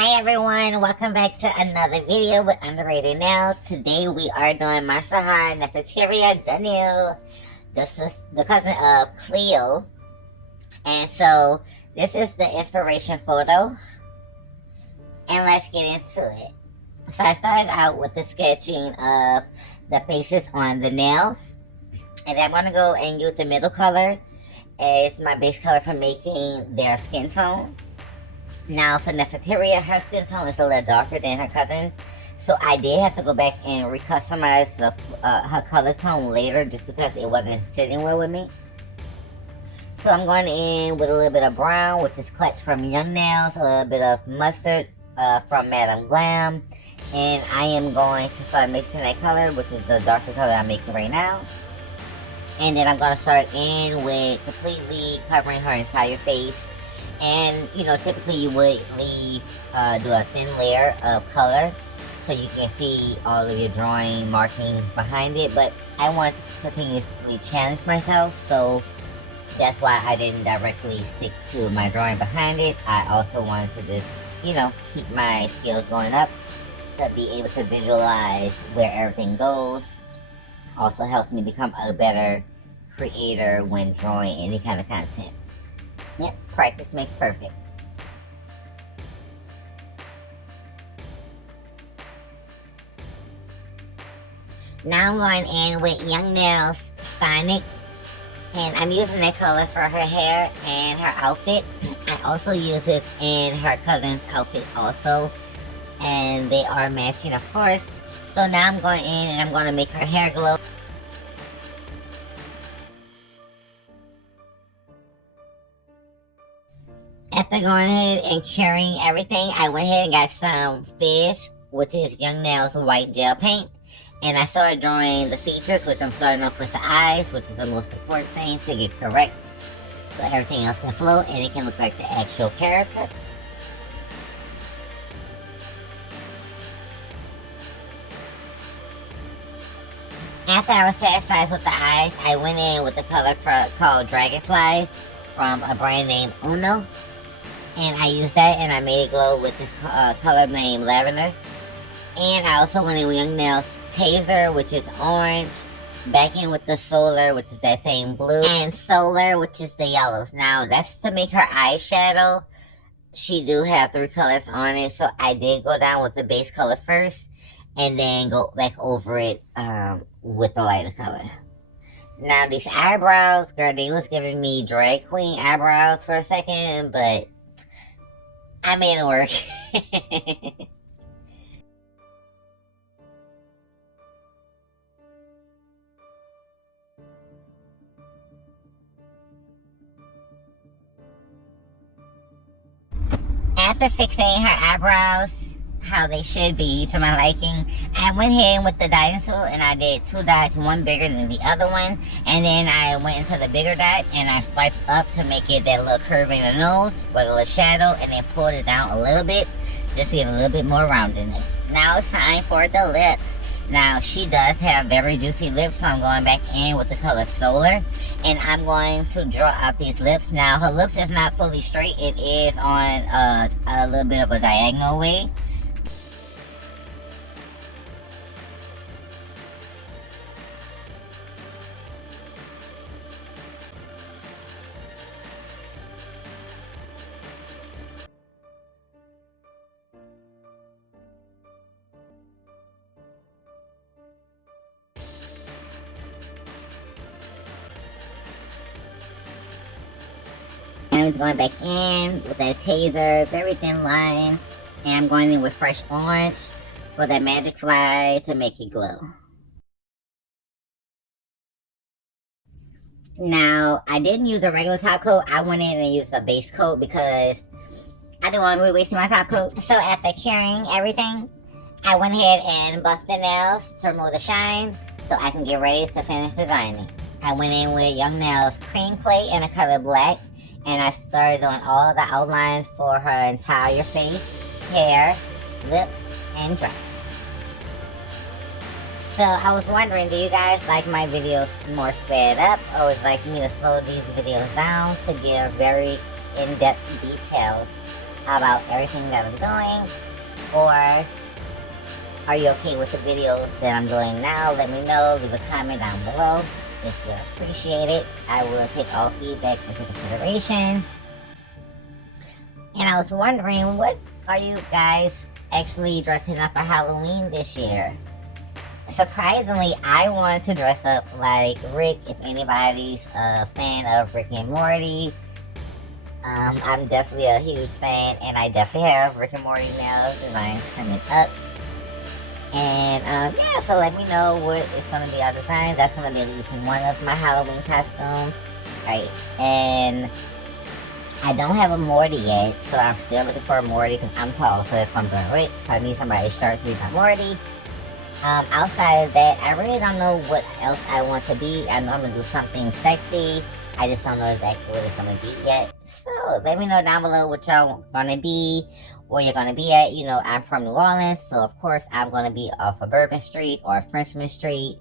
Hi everyone, welcome back to another video with Underrated Nails. Today we are doing Marsaha Nefera Daniel. This is the cousin of Cleo. And so this is the inspiration photo. And let's get into it. So I started out with the sketching of the faces on the nails. And I'm going to go and use the middle color as my base color for making their skin tone. Now for Nefera, her skin tone is a little darker than her cousin, so I did have to go back and recustomize her color tone later just because it wasn't sitting well with me. So I'm going in with a little bit of brown, which is Clutch from Young Nails, a little bit of mustard from Madam Glam, and I am going to start mixing that color, which is the darker color I'm making right now. And then I'm going to start in with completely covering her entire face. And, you know, typically you would leave, do a thin layer of color so you can see all of your drawing markings behind it. But I want to continuously challenge myself, so that's why I didn't directly stick to my drawing behind it. I also wanted to just, you know, keep my skills going up to be able to visualize where everything goes. Also helps me become a better creator when drawing any kind of content. Yep, practice makes perfect. Now I'm going in with Young Nails Sonic, and I'm using that color for her hair and her outfit. I also use it in her cousin's outfit also, and they are matching, of course. So now I'm going in and I'm going to make her hair glow. After going ahead and curing everything, I went ahead and got some Fizz, which is Young Nails white gel paint. And I started drawing the features, which I'm starting off with the eyes, which is the most important thing to get correct. So everything else can flow and it can look like the actual character. After I was satisfied with the eyes, I went in with the color called Dragonfly from a brand named Uno. And I used that and I made it glow with this color named Lavender. And I also went in with Young Nails Taser, which is orange. Back in with the Solar, which is that same blue. And Solar, which is the yellows. Now, that's to make her eyeshadow. She do have 3 colors on it. So I did go down with the base color first. And then go back over it with the lighter color. Now, these eyebrows, girl, they was giving me drag queen eyebrows for a second. But I made it work. After fixing her eyebrows how they should be to my liking, I went ahead with the dotting tool and I did 2 dots, one bigger than the other one, and then I went into the bigger dot and I swiped up to make it that little curve in the nose with a little shadow, and then pulled it down a little bit just to give a little bit more roundedness. Now it's time for the lips. Now she does have very juicy lips, so I'm going back in with the color Solar, and I'm going to draw out these lips. Now her lips is not fully straight, it is on a little bit of a diagonal way. I'm going back in with that Taser, very thin lines, and I'm going in with fresh orange for that magic fly to make it glow. Now, I didn't use a regular top coat. I went in and used a base coat because I didn't want to be wasting my top coat. So after curing everything, I went ahead and buffed the nails to remove the shine so I can get ready to finish designing. I went in with Young Nails Cream Clay in the color black, and I started doing all the outlines for her entire face, hair, lips, and dress. So I was wondering, do you guys like my videos more sped up, or would you like me to slow these videos down to give very in-depth details about everything that I'm doing, or are you okay with the videos that I'm doing now? Let me know. Leave a comment down below if you appreciate it. I will take all feedback into consideration. And I was wondering, what are you guys actually dressing up for Halloween this year? Surprisingly, I wanted to dress up like Rick. If anybody's a fan of Rick and Morty, I'm definitely a huge fan, and I definitely have Rick and Morty nail designs coming up. And yeah, so let me know what is going to be our design. That's going to be at least one of my Halloween costumes, right? And I don't have a Morty yet, so I'm still looking for a Morty because I'm tall, so that's what I'm doing with. So I need somebody short to be my Morty. Outside of that, I really don't know what else I want to be. I know I'm going to do something sexy. I just don't know exactly what it's going to be yet. So let me know down below what y'all going to be, where you're going to be at. You know, I'm from New Orleans, so of course I'm going to be off of Bourbon Street or Frenchman Street.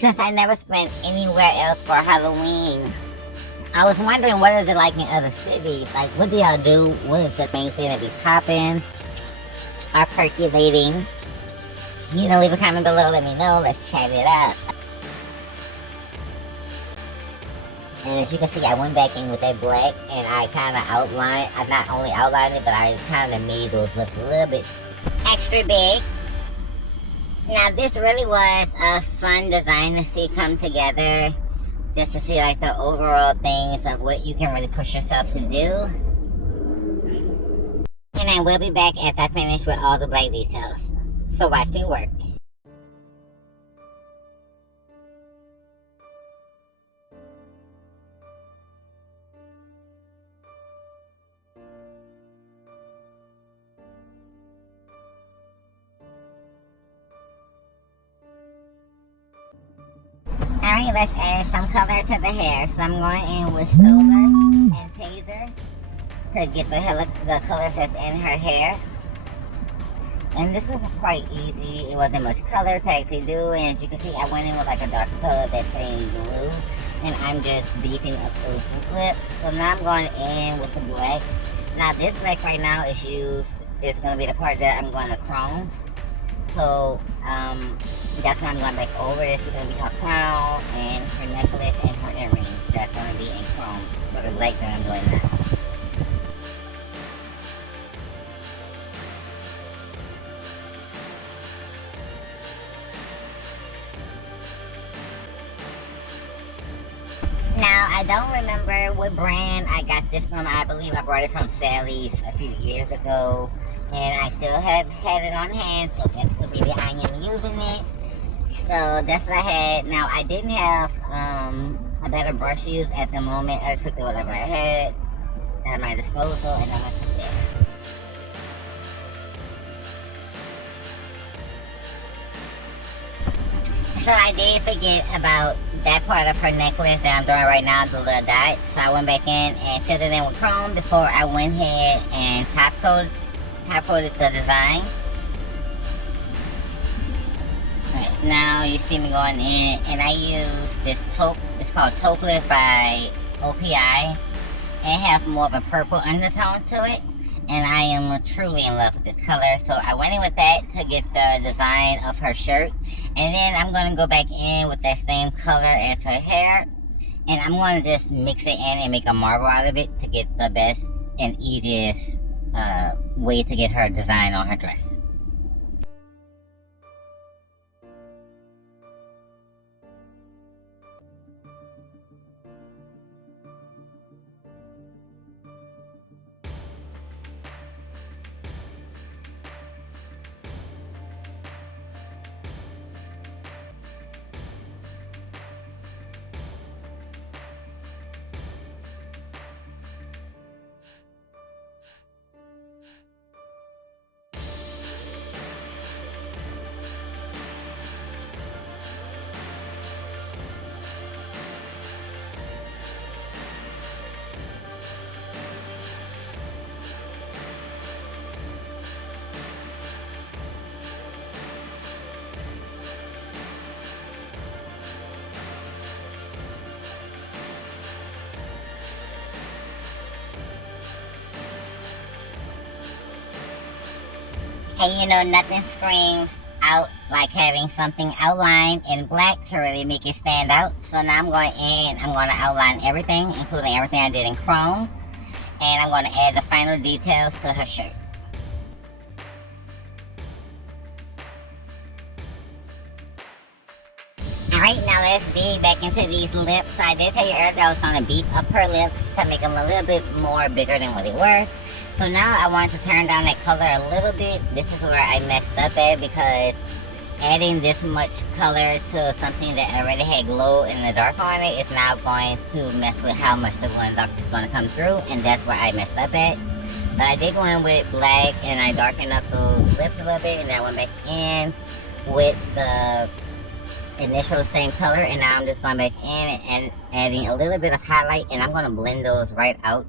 Since I never spent anywhere else for Halloween, I was wondering, what is it like in other cities? Like, what do y'all do? What is the main thing that be popping or percolating? You know, leave a comment below, let me know. Let's chat it up. And as you can see, I went back in with that black and I kind of outlined, I not only outlined it, but I kind of made those look a little bit extra big. Now, this really was a fun design to see come together. Just to see like the overall things of what you can really push yourself to do. And I will be back after I finish with all the black details. So watch me work. Alright, let's add some color to the hair. So I'm going in with Stoller and Taser to get the colors that's in her hair. And this was quite easy. It wasn't much color to actually do. And as you can see, I went in with like a darker color that's saying blue. And I'm just beefing up those lips. So now I'm going in with the black. Now this black right now is going to be the part that I'm going to chrome. So that's why I'm going back over. This is going to be her crown and her necklace and her earrings. That's going to be in chrome for the black that I'm doing now. Now, I don't remember what brand I got this from. I believe I brought it from Sally's a few years ago. And I still have had it on hand, so that's the baby I am using it. So that's what I had. Now, I didn't have a better brush to use at the moment. I just picked whatever I had at my disposal, and I'm going to put it. So I did forget about that part of her necklace that I'm doing right now, the little dot. So I went back in and filled it in with chrome before I went ahead and top coated the design. Right, now you see me going in, and I use this taupe. It's called Taupeless by OPI, and it has more of a purple undertone to it. And I am truly in love with this color, so I went in with that to get the design of her shirt. And then I'm going to go back in with that same color as her hair, and I'm going to just mix it in and make a marble out of it to get the best and easiest way to get her design on her dress. And you know, nothing screams out like having something outlined in black to really make it stand out. So now I'm going in, I'm going to outline everything, including everything I did in chrome. And I'm going to add the final details to her shirt. Alright, now let's dig back into these lips. So I did tell you earlier that I was going to beef up her lips to make them a little bit more bigger than what they were. So now I wanted to turn down that color a little bit. This is where I messed up at, because adding this much color to something that already had glow in the dark on it is now going to mess with how much the glow in the dark is going to come through, and that's where I messed up at. But I did go in with black and I darkened up those lips a little bit, and then I went back in with the initial same color, and now I'm just going back in and adding a little bit of highlight, and I'm going to blend those right out.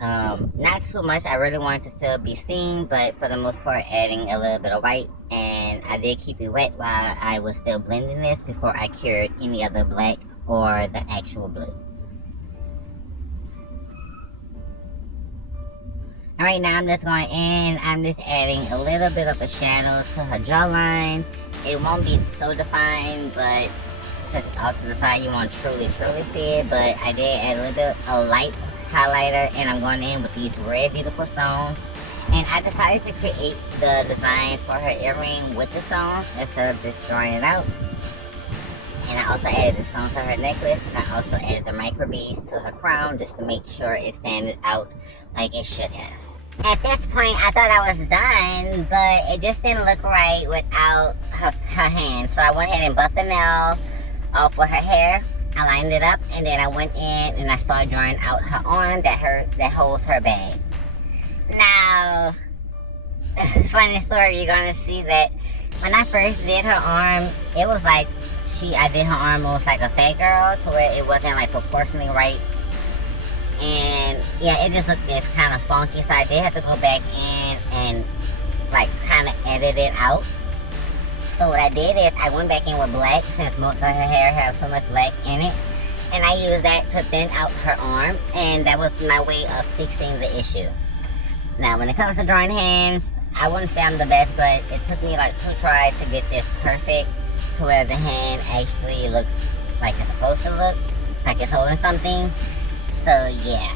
Not too much. I really wanted to still be seen, but for the most part adding a little bit of white, and I did keep it wet while I was still blending this before I cured any of the black or the actual blue. Alright, now I'm just going in, I'm just adding a little bit of a shadow to her jawline. It won't be so defined, but since it's off to the side, you won't truly see it. But I did add a little bit of light highlighter, and I'm going in with these red beautiful stones. And I decided to create the design for her earring with the stones instead of just drawing it out. And I also added the stones to her necklace, and I also added the micro beads to her crown just to make sure it standed out like it should have. At this point, I thought I was done, but it just didn't look right without her hand. So I went ahead and buffed the nail off with her hair. I lined it up, and then I went in and I started drawing out her arm that holds her bag. Now, funny story, you're gonna see that when I first did her arm, it was like I did her arm almost like a fat girl, to where it wasn't like proportionally right. And yeah, it just looked kind of funky, so I did have to go back in and like kind of edit it out. So what I did is I went back in with black, since most of her hair has so much black in it, and I used that to thin out her arm, and that was my way of fixing the issue. Now when it comes to drawing hands, I wouldn't say I'm the best, but it took me like 2 tries to get this perfect to where the hand actually looks like it's supposed to look, like it's holding something. So yeah,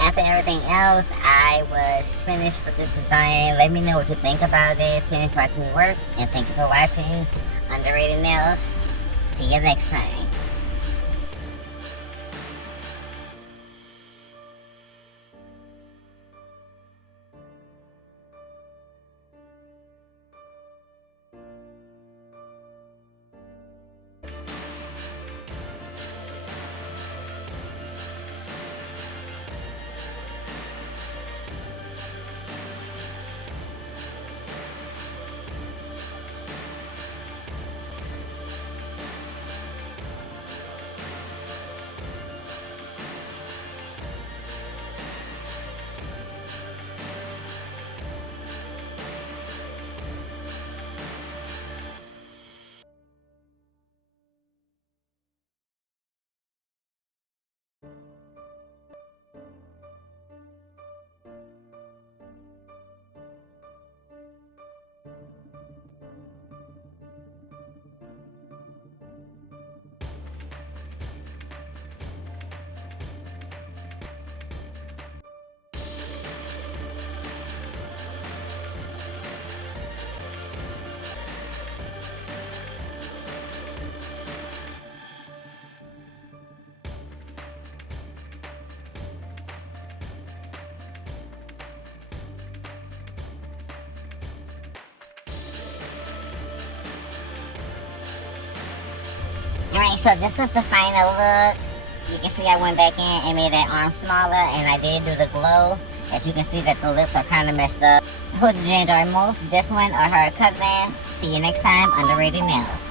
after everything else, I was finished with this design. Let me know what you think about it. Finish watching me work, and thank you for watching Underrated Nails. See you next time. Alright, so this is the final look. You can see I went back in and made that arm smaller, and I did do the glow. As you can see that the lips are kind of messed up. Who did you enjoy most, this one or her cousin? See you next time, Underrated Nails.